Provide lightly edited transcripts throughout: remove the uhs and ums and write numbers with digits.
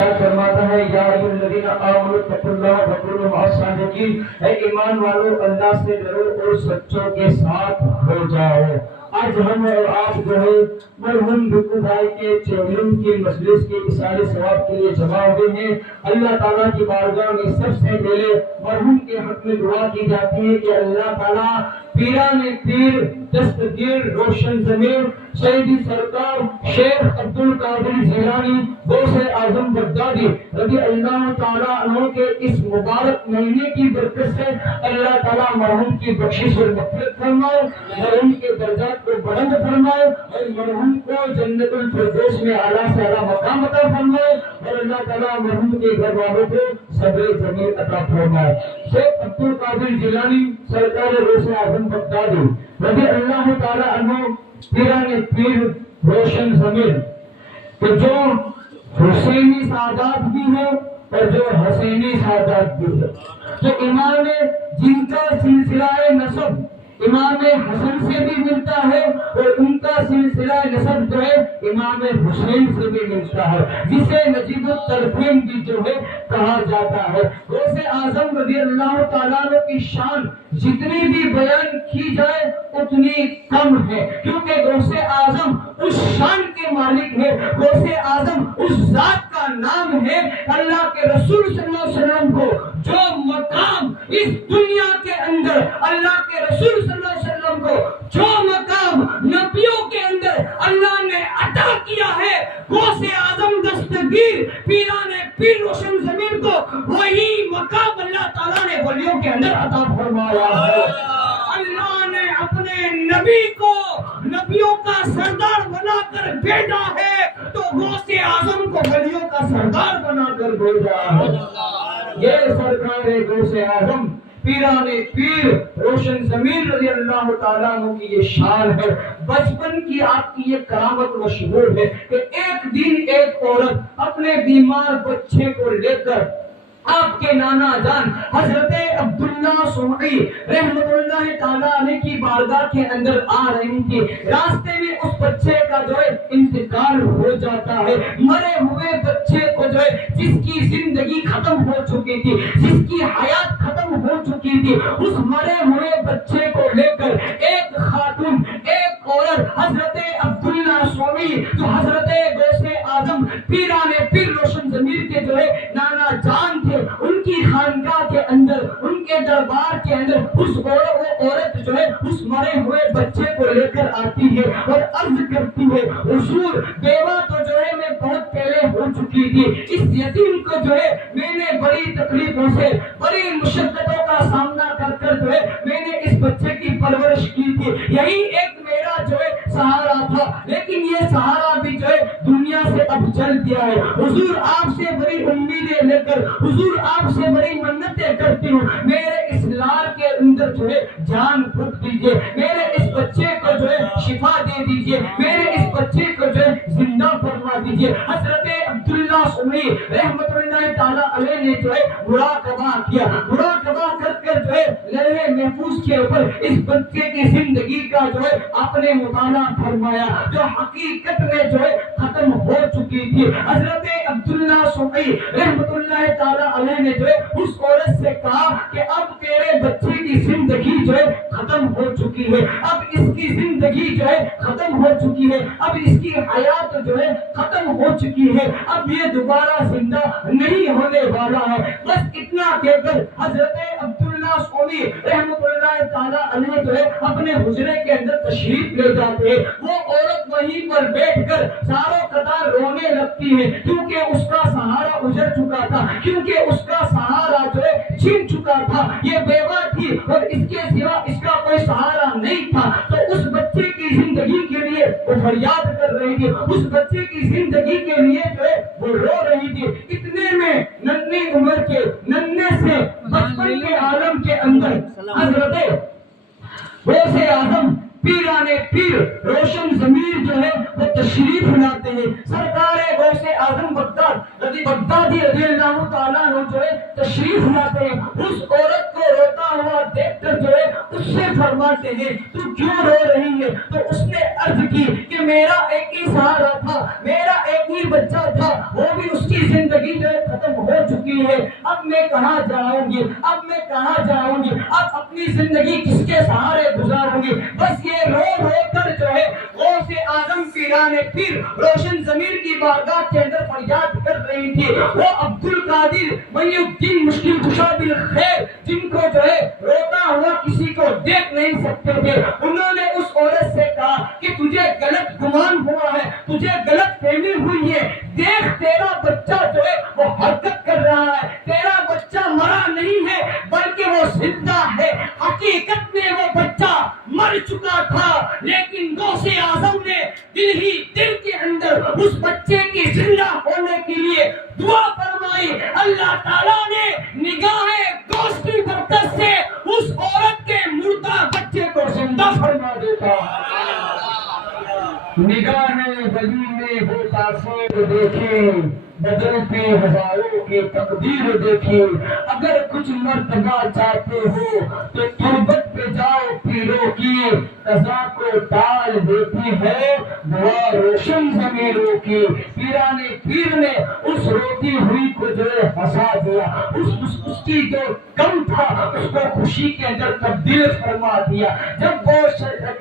فرماتا ہے یا ایھا الذین آمنوا اتقوا اللہ وکونوا مع الصادقین، اے ایمان والو اللہ سے ڈرو اور سچوں کے ساتھ ہو جاؤ۔ آج ہم اور آپ جو ہے مرحوم بھٹو بھائی کے چہلم کی مجلس کے اصال ثواب کے لیے جمع ہوئے ہیں۔ اللہ تعالیٰ کی بارگاہ میں سب سے پہلے مرحوم کے حق میں دعا کی جاتی ہے کہ اللہ تعالیٰ پیران پیر دستگیر روشن ضمیر سیدی سرکار شیخ عبدالقادر جیلانی غوث اعظم بغدادی رضی اللہ تعالیٰ عنہ کے اس مبارک مہینے کی برکت سے اللہ تعالیٰ مرحوم کی بخشش اور مغفرت فرمائے، مرحوم کے درجات کو بلند فرمائے اور مرحوم کو جنت الفردوس میں اعلیٰ سے اعلیٰ مقام عطا فرمائے اور اللہ تعالیٰ مرحوم کے گھر والوں کو صبر جمیل عطا فرمائے۔ شیخ عبدالقادر جیلانی سرکار غوث اعظم بغدادی رضی اللہ تعالیٰ عنہ پیران پیر روشن ضمیر کہ جو حسینی سعادات بھی ہے اور جو حسینی سعادات بھی ہے، جو امام جن کا سلسلہ نسب امام حسن سے بھی ملتا ہے اور ان کا سلسلہ نسب جو ہے امام حسین سے بھی ملتا ہے، جسے نجیب الطرفین بھی جو ہے کہا جاتا ہے۔ غوث اعظم رضی اللہ تعالیٰ عنہ کی شان جتنی بھی بیان کی جائے اتنی کم ہے، کیونکہ غوث اعظم اس شان کے مالک ہے، غوث اعظم اس ذات کا نام ہے۔ اللہ کے رسول صلی اللہ علیہ وسلم کو جو مقام اس دنیا کے اندر اللہ کے رسول صلی اللہ علیہ وسلم کو جو مقام نبیوں کے اندر اللہ نے عطا کیا ہے، غوث اعظم دستگیر پیران پیر روشن ضمیر کو وہی مقام اللہ تعالیٰ نے ولیوں کے اندر عطا فرمایا ہے۔ اللہ نے اپنے نبی کو نبیوں کا سردار بنا کر بھیجا ہے تو غوث اعظم کو ولیوں کا سردار بنا کر بھیجا ہے۔ یہ سرکار غوث اعظم پیران پیر روشن ضمیر رضی اللہ تعالیٰ عنہ کی یہ شان ہے۔ بچپن کی آپ کی یہ کرامت مشہور ہے کہ ایک دن ایک عورت اپنے بیمار بچے کو لے کر آپ کے نانا جان حضرت عبداللہ سمعی رحمت اللہ تعالیٰ علیہ کی بارگاہ کے اندر آ رہی تھی۔ راستے میں اس بچے کا جو ہے انتقال ہو جاتا ہے، مرے ہوئے بچے کو جو ہے جس کی زندگی ختم ہو چکی تھی، جس کی حیات ختم ہو چکی تھی، اس مرے ہوئے بچے کو لے کر ایک خاتون ایک عورت حضرت عبداللہ سمعی جو حضرت غوث اعظم پیران پیر روشن ضمیر کے جو ہے نانا جان تھے، ان کی خانقاہ کے اندر ان کے دربار کے اندر وہ عورت جو ہے اس مرے ہوئے بچے کو لے کر آتی ہے اور عرض کرتی ہے حضور بیوہ تو جو ہے میں بہت پہلے ہو چکی تھی، اس یتیم کو جو ہے میں نے بڑی تکلیفوں سے بڑی مشقتوں کا سامنا کر کر جو ہے میں نے اس بچے کی پرورش کی تھی، یہی ایک میرا جو ہے سہارا تھا، لیکن یہ سہارا بھی جو ہے دنیا سے اب چل گیا ہے۔ حضور آپ سے بڑی امیدیں لے کر حضور آپ سے بڑی منتیں کرتی ہوں، میرے اس لال کے اندر جو ہے جان پھونک دیجئے، میرے اس بچے کو جو ہے شفا دے دیجئے، میرے اس بچے کو جو ہے زندہ فرما دیجئے۔ حضرت عبداللہ سمعی رحمت اللہ تعالیٰ علیہ نے جو ہے مراقبہ کیا، مراقبہ کر کر جو ہے لوح محفوظ کے اوپر اس بچے کی زندگی کا جو ہے آپ نے مطالعہ فرمایا جو حقیقت میں جو ہے ختم ہو چکی تھی۔ حضرت عبداللہ سمعی رحمت اللہ تعالیٰ علیہ نے جو ہے اس عورت سے کہا کہ اب تیرے بچے کی زندگی جو ہے ختم ہو چکی ہے، اب اس کی زندگی جو ہے ختم ہو چکی ہے، اب اس کی حیات جو ہے ختم ہو چکی ہے، اب یہ دوبارہ زندہ نہیں ہونے والا ہے۔ بس اتنا کہہ کر حضرت عبداللہ سمعی رحمت اللہ تعالیٰ علیہ جو ہے اپنے حجرے کے اندر تشریف لے جاتے ہیں۔ وہ عورت وہیں پر بیٹھ کر زاروں قطار رونے لگتی ہے کیونکہ اس کا سہارا گزر چکا تھا، کیونکہ اس کا سہارا جو ہے چھن چکا تھا، یہ بیوہ تھی اور اس کے سوا اس کا کوئی سہارا نہیں تھا، تو اس بچے کی زندگی کے لیے وہ فریاد کر رہی تھی، اس بچے کی زندگی کے لیے جو ہے وہ رو رہی تھی۔ اتنے میں ننھی عمر کے ننھے سے بچپن کے عالم کے اندر حضرت غوث اعظم پیران پیر روشن ضمیر جو ہے وہ تشریف لاتے ہیں۔ سرکار غوث اعظم بغدادی رضی اللہ تعالیٰ عنہ جو ہے تشریف لاتے ہیں، اس عورت کو روتا ہوا دیکھ کر جو ہے اس سے فرماتے ہیں تو کیوں رو رہی ہے؟ تو اس نے عرض کی کہ میرا ایک ہی سہارا تھا، میرا ایک ہی بچہ تھا، وہ بھی اس کی زندگی جو ہے ختم ہو چکی ہے، اب میں کہاں جاؤں گی، اب میں کہاں جاؤں گی، اب اپنی زندگی کس کے سہارے گزاروں گی۔ بس یہ رو رو کر جو ہے غوث اعظم پیران پیر روشن ضمیر کی بارگاہ کے اندر فریاد کر رہی تھی۔ وہ عبد القادر محی الدین مشکل کشا بالخیر، جن کو جو ہے روتا ہوا کسی کو دیکھ نہیں سکتے تھے، انہوں نے اس عورت سے کہا کہ تجھے غلط گمان ہوا ہے، تجھے غلط فہمی ہوئی ہے، دیکھ تیرا بچہ جو ہے وہ حرکت کر رہا ہے، تیرا بچہ مرا نہیں ہے بلکہ وہ زندہ ہے۔ حقیقت میں وہ بچہ مر چکا تھا، لیکن غوث اعظم نے دل ہی دل کے اندر اس بچے کی زندہ ہونے کے لیے دعا فرمائی۔ اللہ تعالیٰ نے نگاہ غوث کی برکت سے اس عورت کے مردہ بچے کو زندہ فرما دیتا۔ نگاہ ولی میں وہ تاثیر دیکھے، بدلتی ہزاروں کی تقدیر دیکھی۔ اگر کچھ مرتبہ چاہتے ہو تو تربت پہ جاؤ پیروں کی، قضا کو ٹال دیتی ہے دعا روشن ضمیروں کی۔ پیران پیر نے اس روتی ہوئی کو جو ہے ہنسا دیا، اس کی جو غم تھا اس کو خوشی کے اندر تبدیل فرما دیا۔ جب وہ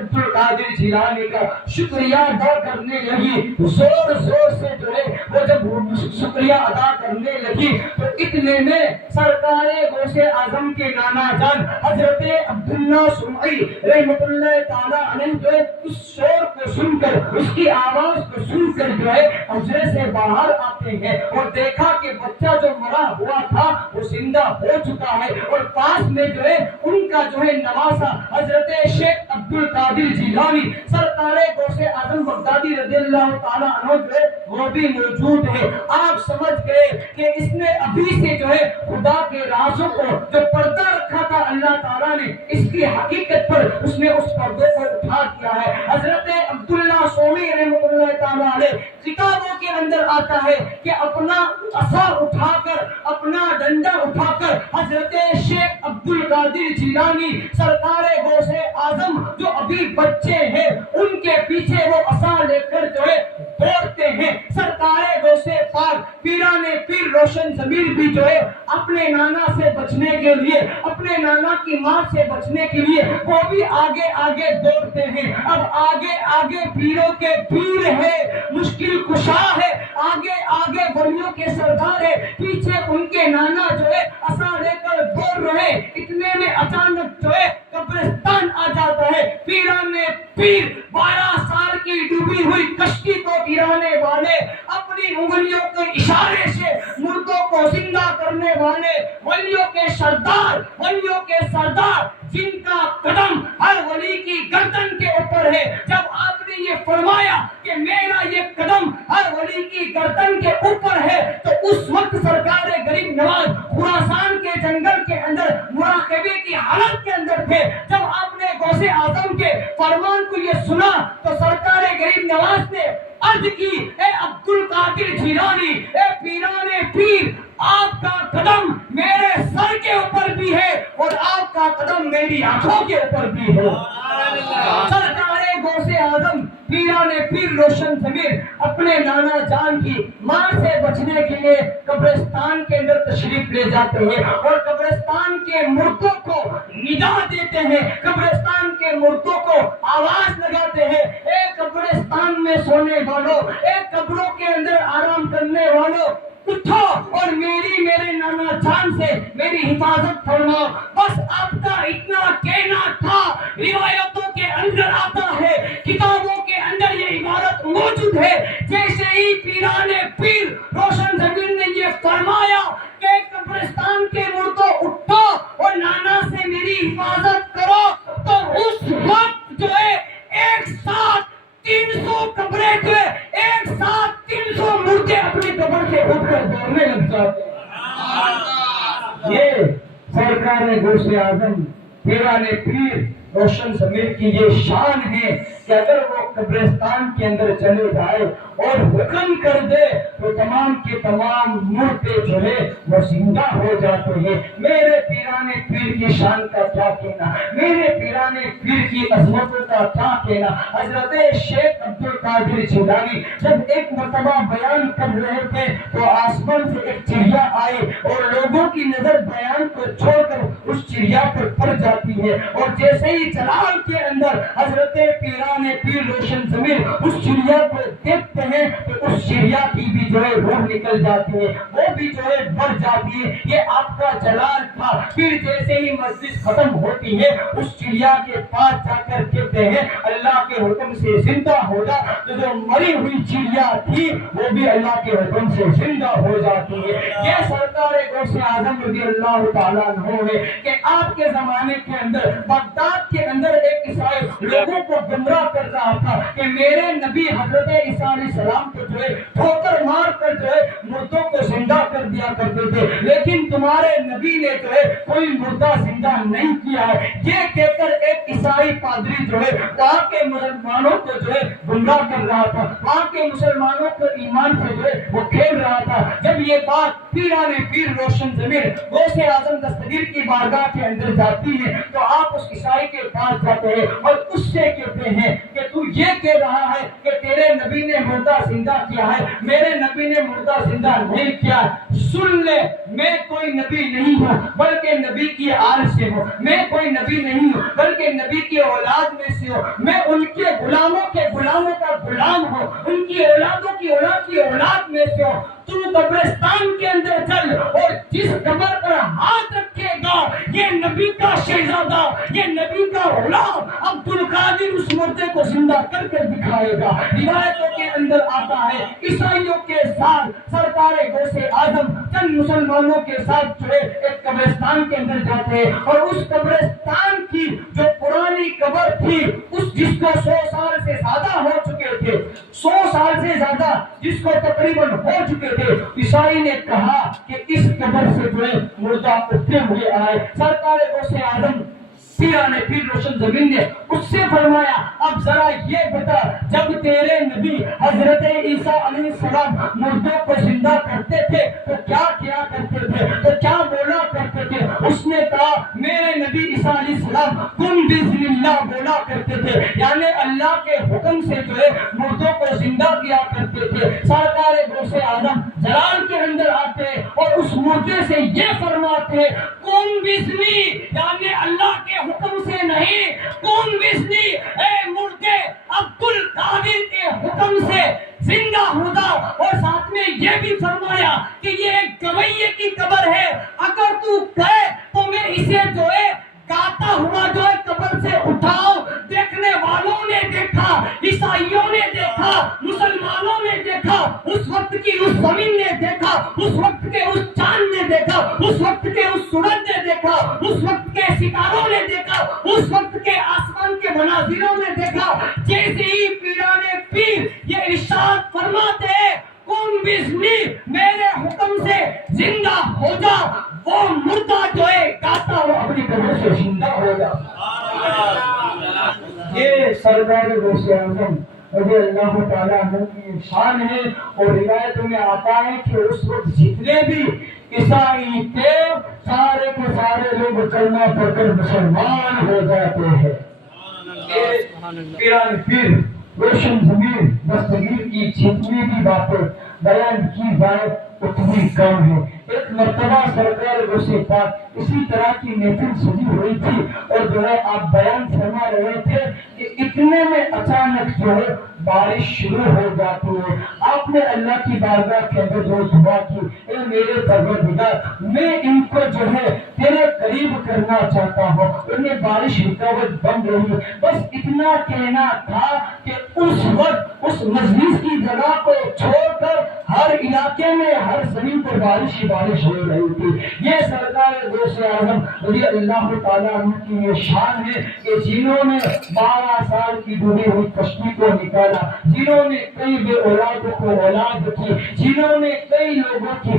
عبد القادر جیلانی کا شکریہ ادا کرنے لگی، زور زور سے جو ہے وہ جب شکریہ ادا کرنے لگی تو اتنے میں سرکار غوث اعظم کے نانا جان حضرت عبداللہ سمعی رحمۃ اللہ تعالیٰ علیہ جو ہے اس شور کو سن کر، اس کی آواز کو سن کر جو ہے حجرے سے باہر آتے ہیں اور دیکھا کہ بچہ جو مرا ہوا تھا وہ زندہ ہو چکا ہے، اور پاس میں جو ہے ان کا جو ہے نواسا حضرت شیخ عبد القادر جیلانی سرکار غوث اعظم بغدادی رضی اللہ تعالیٰ عنہ جو ہے وہ بھی موجود ہے۔ آپ سمجھ گئے کہ اس نے ابھی سے جو ہے خدا کے رازوں کو جو پردہ رکھا تھا اللہ تعالیٰ نے اس کی حقیقت پر اس نے اس پردے کو اٹھا دیا ہے۔ حضرت عبداللہ سومی رحمۃ اللہ تعالیٰ علیہ کتابوں کے اندر آتا ہے کہ اپنا عصا اٹھا کر، اپنا ڈنڈا اٹھا کر حضرت شیخ عبد القادر جیلانی سرکار غوث اعظم جو ابھی بچے ہیں ان کے پیچھے وہ عصا لے کر جو ہے دوڑتے ہیں۔ سرکار غوث پاک پیران پیر روشن ضمیر بھی جو ہے اپنے نانا سے بچنے کے لیے، اپنے نانا کی ماں سے بچنے کے لیے وہ بھی آگے آگے دوڑتے ہیں۔ اب آگے آگے پیروں کے پیر ہے، مشکل کشا ہے، آگے آگے ولیوں کے سردار ہے، پیچھے ان کے نانا جو ہے عصا لے کر دوڑ رہے۔ اتنے میں اچانک جو ہے قبرستان آ جاتا ہے۔ پیران پیر 12 سال کی ڈوبی ہوئی کشتی کو گرانے والے، اپنی انگلیوں کے اشارے سے مردوں کو زندہ کرنے والے، ولیوں کے سردار، ولیوں کے سردار جن کا قدم ہر ولی کی گردن کے اوپر ہے۔ جب آپ نے یہ فرمایا کہ میرا یہ قدم ہر ولی کی گردن کے اوپر ہے تو اس وقت سرکار غریب نواز خراسان کے جنگل کے اندر مراقبے کی حالت کے اندر تھے۔ جب آپ نے غوث اعظم کے فرمان کو یہ سنا تو سرکار غریب نواز نے عرض کی، اے عبد القادر جیلانی، اے پیران پیر، آپ کا قدم میرے سر کے اوپر بھی ہے اور آپ کا قدم میری آنکھوں کے اوپر بھی ہے۔ سرکار غوث اعظم پیران پیر روشن ضمیر اپنے نانا جان کی ماں سے بچنے کے لیے قبرستان کے اندر تشریف لے جاتے ہیں اور قبرستان کے مردوں کو ندا دیتے ہیں، قبرستان کے مردوں کو آواز لگاتے ہیں، اے قبرستان میں سونے والوں، اے قبروں کے اندر آرام کرنے والوں، اٹھو اور میرے نانا جان سے میری حفاظت فرماؤ۔ بس آپ کا اتنا کہنا تھا۔ روایتوں کے اندر آتا ہے، کتابوں کے اندر یہ عبارت موجود ہے، جیسے ہی پیران پیر روشن ضمیر نے یہ فرمایا کہ قبرستان کے مردوں اٹھو اور نانا سے میری حفاظت کرو، تو اس وقت جو ہے ایک ساتھ 300 قبریں جو ہے ایک ساتھ 300 مردے اپنی قبر سے اٹھ کر دوڑنے لگ جاتے ہیں۔ یہ سرکار غوث اعظم پیران پیر روشن ضمیر کی یہ شان ہے کہ اگر وہ قبرستان کے اندر چلے جائے اور حکم کر دے تو تمام کے تمام مردے جو ہے وہ زندہ ہو جاتے ہیں۔ میرے پیران پیر کی شان کا کیا کہنا، میرے پیران پیر کی عظمتوں کا کیا کہنا۔ حضرت شیخ عبد القادر جیلانی جب ایک مرتبہ بیان کر رہے تھے تو آسمان سے ایک چڑیا آئی اور لوگوں کی نظر بیان کو چھوڑ کر اس چڑیا پر پڑ جاتی ہے، اور جیسے ہی جلال کے اندر حضرت پیران پیر روشن ضمیر اس چڑیا کو دیکھتے ہیں تو اس چڑیا کی بھی جو ہے روح نکل جاتی ہے، وہ بھی جو ہے بڑھ جاتی ہے۔ یہ آپ کا جلال تھا۔ پھر جیسے ہی مجلس ختم ہوتی ہے اس چڑیا کے پاس جا کر کہتے ہیں اللہ کے حکم سے زندہ ہو جا، تو جو مری ہوئی چڑیا تھی وہ بھی اللہ کے حکم سے زندہ ہو جاتی ہے۔ یہ سرکار غوث اعظم رضی اللہ تعالیٰ عنہ ہے کہ آپ کے زمانے کے اندر بغداد کے اندر ایک عیسائی لوگوں کو گمراہ کر رہا تھا کہ میرے نبی حضرت عیسیٰ علیہ السلام کو جو ہے ٹھوکر مار کر جو ہے مردوں کو زندہ کر دیا کرتے تھے، لیکن تمہارے نبی نے جو ہے کوئی مردہ زندہ نہیں کیا ہے۔ یہ کہہ کر ایک عیسائی پادری جو ہے وہاں کے مسلمانوں کو جو ہے گمراہ کر رہا تھا، وہاں کے مسلمانوں کو ایمان سے جو ہے وہ کھیل رہا تھا۔ جب یہ بات پیران پیر روشن ضمیر غوث اعظم دستگیر کی بارگاہ کے اندر جاتی ہے تو آپ اس عیسائی کے پاس جاتے ہیں اور اس سے کہتے ہیں کہ تو یہ کہہ رہا ہے کہ تیرے نبی نے مردہ زندہ کیا ہے، میرے نبی نے مردہ زندہ نہیں کیا۔ سن لے، میں کوئی نبی نہیں ہوں بلکہ نبی کی آل سے ہوں، میں کوئی نبی نہیں ہوں بلکہ نبی کی اولاد میں سے ہوں، میں ان کے غلاموں کے غلاموں کا غلام ہوں، ان کی اولادوں کی اولاد کی اولاد میں سے ہوں۔ تو قبرستان کے اندر چل اور جس قبر پر ہاتھ رکھے گا یہ نبی کا شہزادہ، یہ نبی کا غلام عبد القادر اس مردے کو زندہ کر کر دکھائے گا۔ روایتوں کے اندر آتا ہے عیسائیوں کے ساتھ سرکار غوث اعظم چند مسلمانوں کے ساتھ جو ہے ایک قبرستان کے اندر جاتے ہیں اور اس قبرستان کی جو پرانی قبر تھی اس جس کو 100 سال سے زیادہ ہو چکے تھے، 100 سال سے زیادہ جس کو تقریباً ہو چکے تھے، عیسائی نے کہا کہ اس قبر سے جو ہے مردہ اٹھتے ہوئے آئے۔ سرکار غوث اعظم پیران پیر روشن ضمیر نے اس سے فرمایا اب ذرا یہ بتا جب تیرے نبی حضرت عیسیٰ علیہ السلام مردوں کو زندہ کرتے تھے تو کیا کیا کرتے تھے، تو کیا بولا کرتے تھے؟ اس نے کہا میرے نبی عیسیٰ علیہ السلام کن بسم اللہ بولا کرتے تھے، یعنی اللہ کے حکم سے جو ہے مردوں کو زندہ کیا کرتے تھے۔ سرکار غوث اعظم جلال کے اندر آتے اور اس مردے سے یہ فرماتے کن بسمی، یعنی اللہ کے حکم سے نہیں، کون بسنی اے مردے عبد القادر کے حکم سے زندہ ہوتا، اور ساتھ میں یہ بھی فرمایا کہ یہ ایک گویے کی قبر ہے، اگر تو کہے تو میں اسے جو ہے گاتا ہوا جو ہے قبر سے اٹھاؤ۔ دیکھنے والوں نے دیکھا، عیسائیوں نے دیکھا، مسلمانوں نے دیکھا، اس وقت کی اس زمین نے دیکھا، اس وقت کے اس چاند نے دیکھا، اس وقت کے اس سورج نے دیکھا، اس وقت کے ستاروں نے دیکھا، اس وقت کے آسمان کے مناظروں نے دیکھا۔ جیسے ہی پیران پیر یہ ارشاد فرماتے ہیں کون بسمی میرے حکم سے زندہ ہو جا، وہ مردہ جو ہے گاتا ہوا اپنی قبر سے زندہ ہو جا۔ یہ سرکار غوث اعظم رضی اللہ تعالیٰ عنہ کی شان ہے، اور روایتوں میں آتا ہے کہ اس وقت جتنے بھی عیسائی تھے سارے کے سارے لوگ کلمہ پڑھ کر مسلمان ہو جاتے ہیں۔ پیران پیر روشن ضمیر دستگیر کی جتنی بھی باتیں بیان کی جائے اتنی کم ہے۔ ایک مرتبہ سرکار غوث پاک اسی طرح کی محفل سجی ہوئی تھی اور جو ہے آپ بیان فرما رہے تھے کہ اتنے میں اچانک جو ہے بارش شروع ہو جاتی ہے۔ آپ نے اللہ کی بارگاہ کے اندر جو دعا کی اے میرے پروردگار میں ان کو جو ہے تیرے قریب کرنا چاہتا ہوں، انہیں بارش رکاوٹ بن رہی ہے۔ بس اتنا کہنا تھا کہ اس وقت اس مجلس کی جگہ کو چھوڑ کر ہر علاقے میں ہر زمین پر بارش ہی بارش ہو رہی تھی۔ یہ سرکار غوث اعظم رضی اللہ تعالیٰ عنہ کی یہ شان ہے کہ جنہوں نے 12 سال کی ڈوبی ہوئی کشتی کو نکالا، جنہوں نے کئی بے اولادوں کو اولاد کی، جنہوں نے کئی لوگوں کی